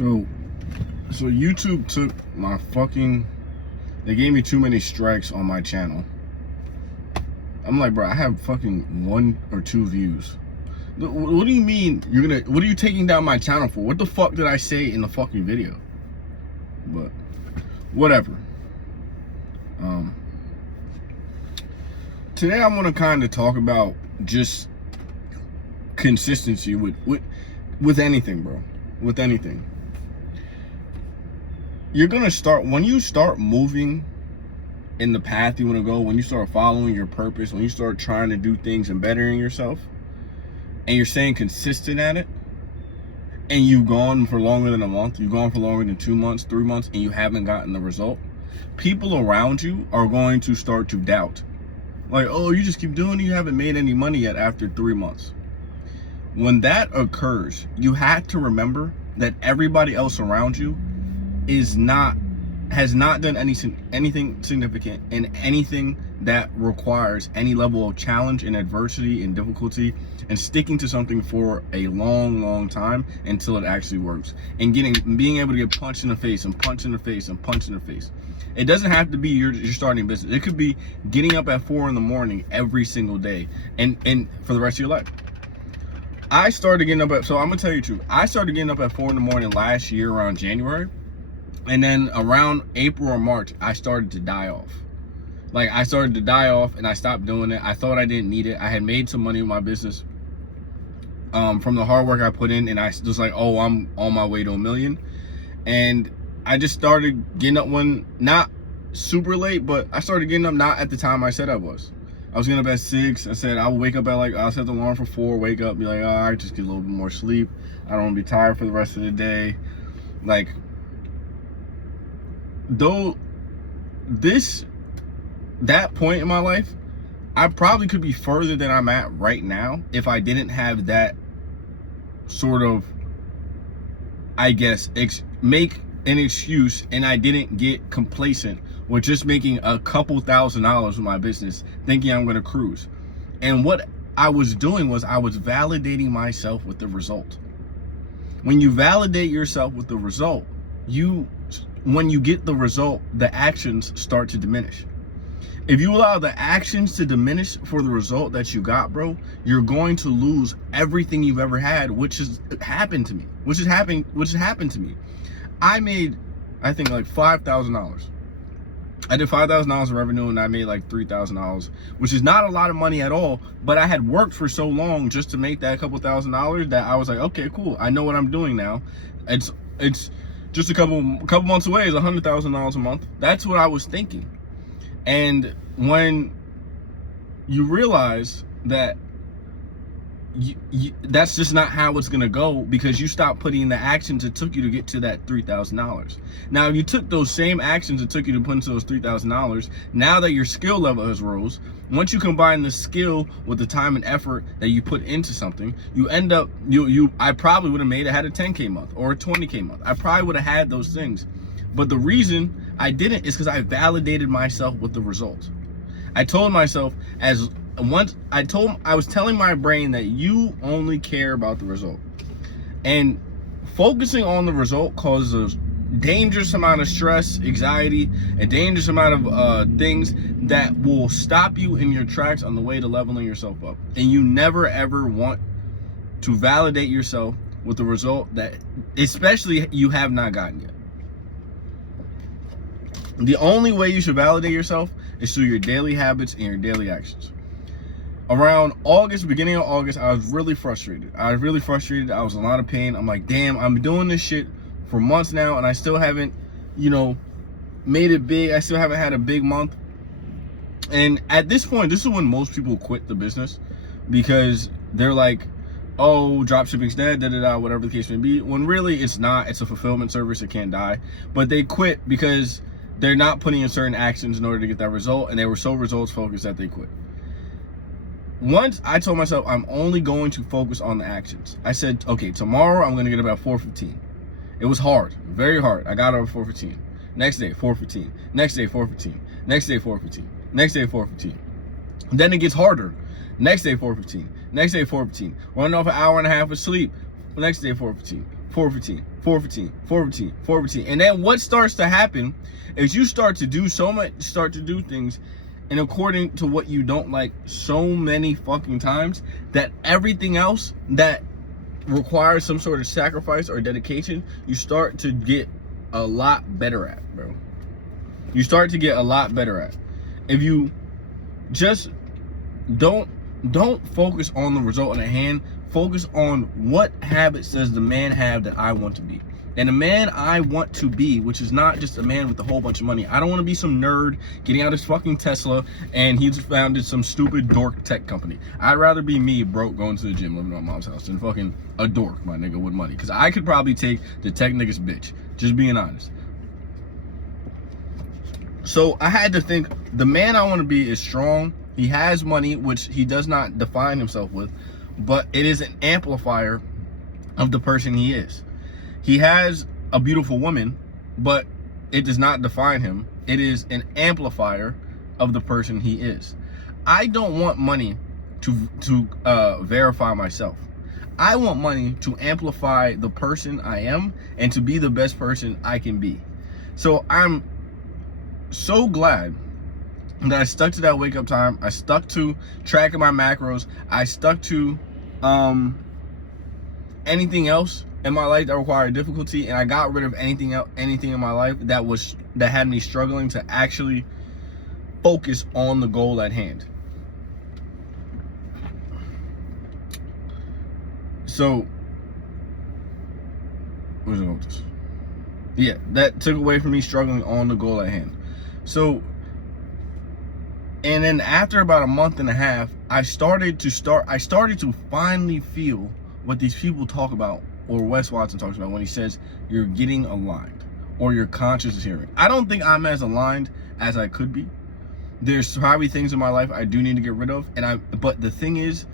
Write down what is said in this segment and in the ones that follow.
So YouTube took my fucking, they gave me too many strikes on my channel. I'm like, bro, I have fucking 1 or 2 views. What do you mean what are you taking down my channel for? What the fuck did I say in the fucking video? But whatever. Today I want to kind of talk about just consistency with anything, bro. With anything. You're gonna start, when you start moving in the path you want to go, when you start following your purpose, when you start trying to do things and bettering yourself, and you're staying consistent at it, and you've gone for longer than a month, you've gone for longer than 2 months, 3 months, and you haven't gotten the result, people around you are going to start to doubt. Like, oh, you just keep doing it, you haven't made any money yet after 3 months. When that occurs, you have to remember that everybody else around you has not done anything significant in anything that requires any level of challenge and adversity and difficulty and sticking to something for a long time until it actually works, and being able to get punched in the face and punched in the face and punched in the face. It doesn't have to be you're starting a business. It could be getting up at 4 in the morning every single day and for the rest of your life. I started getting up so I'm gonna tell you the truth. I started getting up at 4 in the morning last year around January. And then around April or March, I started to die off. Like, I started to die off and I stopped doing it. I thought I didn't need it. I had made some money with my business from the hard work I put in. And I was like, oh, I'm on my way to $1 million. And I just started getting up not super late, but I started getting up not at the time I said I was. I was getting up at 6. I said I would wake up at I'll set the alarm for 4, wake up, be like, oh, I just get a little bit more sleep. I don't want to be tired for the rest of the day. Like, though that point in my life, I probably could be further than I'm at right now if I didn't have that sort of, I guess, make an excuse, and I didn't get complacent with just making a couple $1,000s with my business thinking I'm going to cruise. And what I was doing was I was validating myself with the result. When you validate yourself with the result, when you get the result, the actions start to diminish. If you allow the actions to diminish for the result that you got, bro, you're going to lose everything you've ever had, which has happened to me. I made, I think, like $5,000. I did $5,000 in revenue and I made like $3,000, which is not a lot of money at all, but I had worked for so long just to make that couple $1,000s that I was like, okay, cool. I know what I'm doing now. It's just a couple months away is $100,000 a month. That's what I was thinking. And when you realize that that's just not how it's gonna go, because you stopped putting in the actions it took you to get to that $3,000. Now, if you took those same actions it took you to put into those $3,000, now that your skill level has rose, once you combine the skill with the time and effort that you put into something, you end up, I probably would have had a 10K month or a 20K month. I probably would have had those things. But the reason I didn't is because I validated myself with the result. I told myself I was telling my brain that you only care about the result. And focusing on the result causes a dangerous amount of stress, anxiety, a dangerous amount of things that will stop you in your tracks on the way to leveling yourself up. And you never ever want to validate yourself with the result that, especially, you have not gotten yet. The only way you should validate yourself is through your daily habits and your daily actions. Around August, beginning of August, I was really frustrated. I was in a lot of pain. I'm like, damn, I'm doing this shit for months now and I still haven't, made it big. I still haven't had a big month. And at this point, this is when most people quit the business, because they're like, oh, dropshipping's dead, whatever the case may be. When really it's not. It's a fulfillment service. It can't die. But they quit because they're not putting in certain actions in order to get that result, and they were so results focused that they quit. Once I told myself I'm only going to focus on the actions. I said, okay, tomorrow I'm going to get about 4:15. It was hard, very hard. I got up at 4:15. Next day, 4:15. Next day, 4:15. Next day, 4:15. Next day, 4:15. Then it gets harder. Next day, 4:15. Next day, 4:15. Running off an hour and a half of sleep. Next day, 4:15. 415, 415, 415, 415. And then what starts to happen is you start to do things and according to what you don't like so many fucking times that everything else that requires some sort of sacrifice or dedication, you start to get a lot better at, bro. You start to get a lot better at. If you just don't focus on the result in the hand, focus on what habits does the man have that I want to be. And the man I want to be, which is not just a man with a whole bunch of money. I don't want to be some nerd getting out his fucking Tesla and he's founded some stupid dork tech company. I'd rather be me, broke, going to the gym, living at my mom's house, than fucking a dork, my nigga, with money. Because I could probably take the tech nigga's bitch. Just being honest. So I had to think, the man I want to be is strong. He has money, which he does not define himself with, but it is an amplifier of the person he is. He has a beautiful woman, but it does not define him. It is an amplifier of the person he is. I don't want money to verify myself. I want money to amplify the person I am and to be the best person I can be. So I'm so glad that I stuck to that wake up time. I stuck to tracking my macros. I stuck to anything else in my life that required difficulty, and I got rid of anything in my life that had me struggling to actually focus on the goal at hand. So, where's I going with this? Yeah, that took away from me struggling on the goal at hand. So, and then after about a month and a half, I started to finally feel what these people talk about, or Wes Watson talks about when he says you're getting aligned or your conscious is hearing. I don't think I'm as aligned as I could be. There's probably things in my life I do need to get rid of, but the thing is,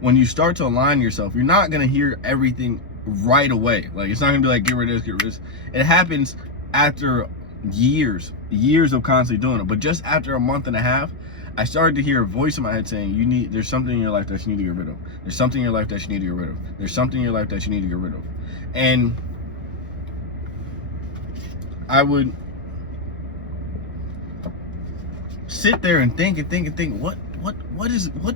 when you start to align yourself, you're not gonna hear everything right away. Like, it's not gonna be like, get rid of this, get rid of this. It happens after years of constantly doing it. But just after a month and a half, I started to hear a voice in my head saying, there's something in your life that you need to get rid of. There's something in your life that you need to get rid of. There's something in your life that you need to get rid of. And I would sit there and think, what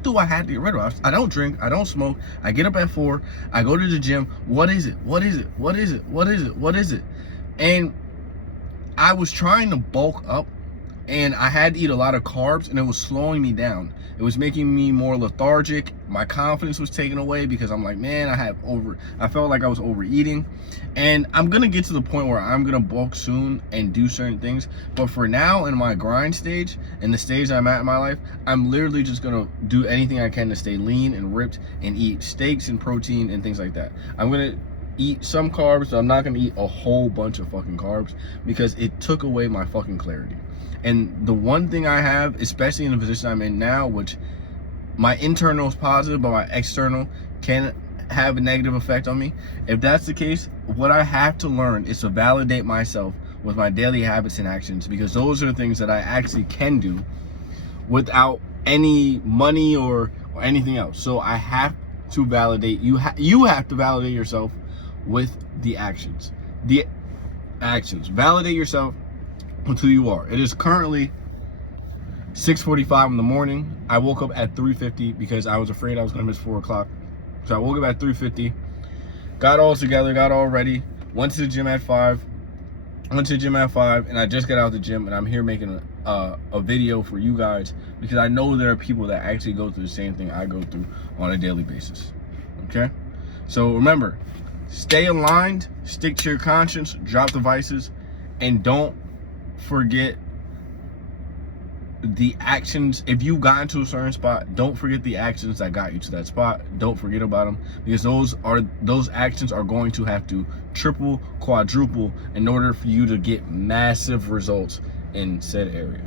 do I have to get rid of? I don't drink, I don't smoke, I get up at 4, I go to the gym. What is it? And I was trying to bulk up, and I had to eat a lot of carbs, and it was slowing me down. It was making me more lethargic. My confidence was taken away because I'm like, man, I felt like I was overeating. And I'm gonna get to the point where I'm gonna bulk soon and do certain things. But for now, in my grind stage, in the stage I'm at in my life, I'm literally just gonna do anything I can to stay lean and ripped and eat steaks and protein and things like that. I'm gonna eat some carbs, but I'm not gonna eat a whole bunch of fucking carbs because it took away my fucking clarity. And the one thing I have, especially in the position I'm in now, which my internal is positive, but my external can have a negative effect on me. If that's the case, what I have to learn is to validate myself with my daily habits and actions, because those are the things that I actually can do without any money or anything else. So I have to validate, you have to validate yourself with the actions. Validate yourself with who you are. It is currently 6:45 in the morning. I woke up at 3:50 because I was afraid I was gonna miss 4 o'clock. So I woke up at 3:50, got all together, got all ready, went to the gym at 5, and I just got out of the gym, and I'm here making a video for you guys because I know there are people that actually go through the same thing I go through on a daily basis. Okay? So remember, stay aligned, stick to your conscience, drop the vices, and don't forget the actions. If you got into a certain spot, don't forget the actions that got you to that spot. Don't forget about them, because those actions are going to have to triple, quadruple in order for you to get massive results in said area.